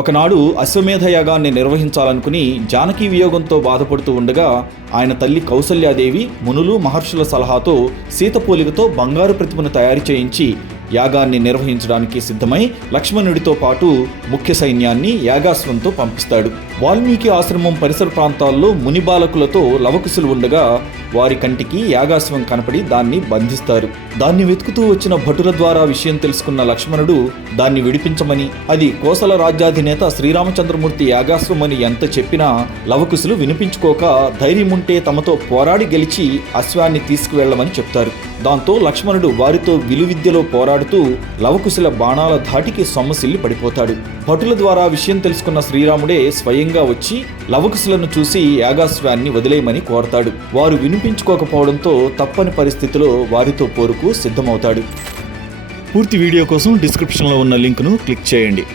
ఒకనాడు అశ్వమేధ యాగాన్ని నిర్వహించాలనుకుని జానకి వియోగంతో బాధపడుతూ ఉండగా ఆయన తల్లి కౌసల్యాదేవి మునులు మహర్షుల సలహాతో సీత పోలికతో బంగారు ప్రతిమను తయారు చేయించి యాగాన్ని నిర్వహించడానికి సిద్ధమై లక్ష్మణుడితో పాటు ముఖ్య సైన్యాన్ని యాగాశ్వంతో పంపిస్తాడు. వాల్మీకి ఆశ్రమం పరిసర ప్రాంతాల్లో ముని బాలకులతో లవకుశులు ఉండగా వారి కంటికి యాగాశ్వం కనపడి దాన్ని బంధిస్తారు. దాన్ని వెతుకుతూ వచ్చిన భటుల ద్వారా విషయం తెలుసుకున్న లక్ష్మణుడు దాన్ని విడిపించమని, అది కోసల రాజ్యాధినేత శ్రీరామచంద్రమూర్తి యాగాశ్వమని ఎంత చెప్పినా లవకుశులు వినిపించుకోక ధైర్యముంటే తమతో పోరాడి గెలిచి అశ్వాన్ని తీసుకువెళ్లమని చెప్తారు. దాంతో లక్ష్మణుడు వారితో విలువిద్యలో పోరాడుతూ లవకుశుల బాణాల ధాటికి సొమ్మసిల్లి పడిపోతాడు. భటుల ద్వారా విషయం తెలుసుకున్న శ్రీరాముడే స్వయంగా వచ్చి లవకుశులను చూసి యాగాశ్వాన్ని వదిలేయమని కోరతాడు. వారు వినిపించుకోకపోవడంతో తప్పని పరిస్థితిలో వారితో పోరుకు సిద్ధమవుతాడు. పూర్తి వీడియో కోసం డిస్క్రిప్షన్లో ఉన్న లింక్ను క్లిక్ చేయండి.